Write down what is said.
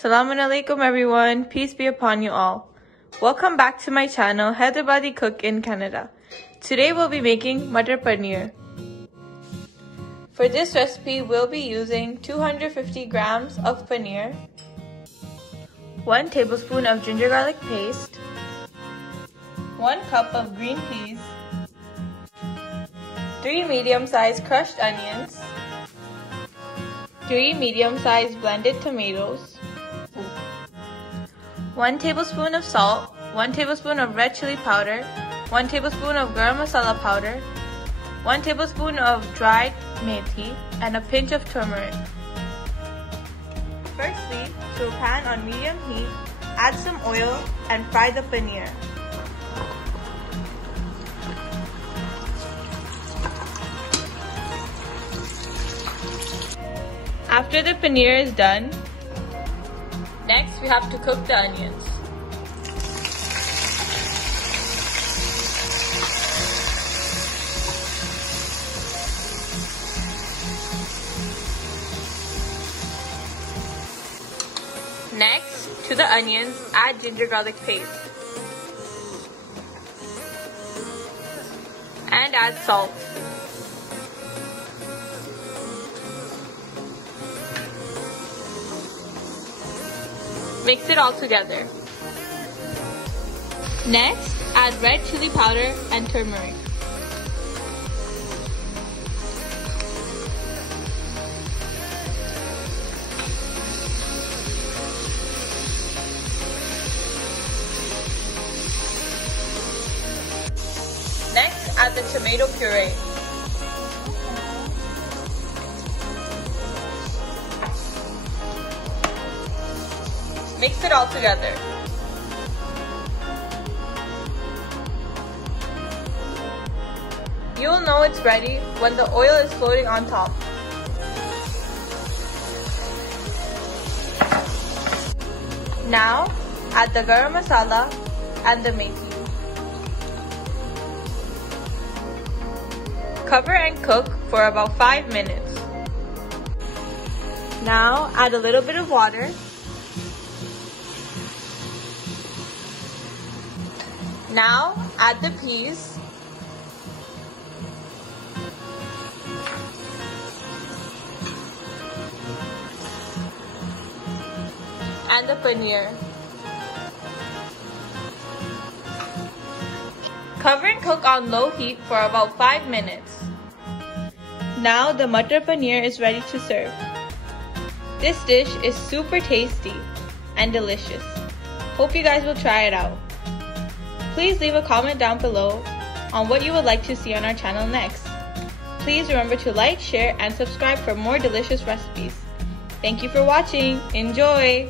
Assalamu alaikum everyone, peace be upon you all. Welcome back to my channel, Hyderabadi Cook in Canada. Today we'll be making Matar Paneer. For this recipe, we'll be using 250 grams of paneer, 1 tablespoon of ginger garlic paste, 1 cup of green peas, 3 medium-sized crushed onions, 3 medium-sized blended tomatoes, 1 tablespoon of salt, 1 tablespoon of red chili powder, 1 tablespoon of garam masala powder, 1 tablespoon of dried methi, and a pinch of turmeric. Firstly, to a pan on medium heat, add some oil and fry the paneer. After the paneer is done, next we have to cook the onions. Next, to the onions, add ginger garlic paste. And add salt. Mix it all together. Next, add red chili powder and turmeric. Next, add the tomato puree. Mix it all together. You'll know it's ready when the oil is floating on top. Now, add the garam masala and the methi. Cover and cook for about 5 minutes. Now, add a little bit of water. Now, add the peas. And the paneer. Cover and cook on low heat for about 5 minutes. Now the Matar Paneer is ready to serve. This dish is super tasty and delicious. Hope you guys will try it out. Please leave a comment down below on what you would like to see on our channel next. Please remember to like, share, and subscribe for more delicious recipes. Thank you for watching. Enjoy!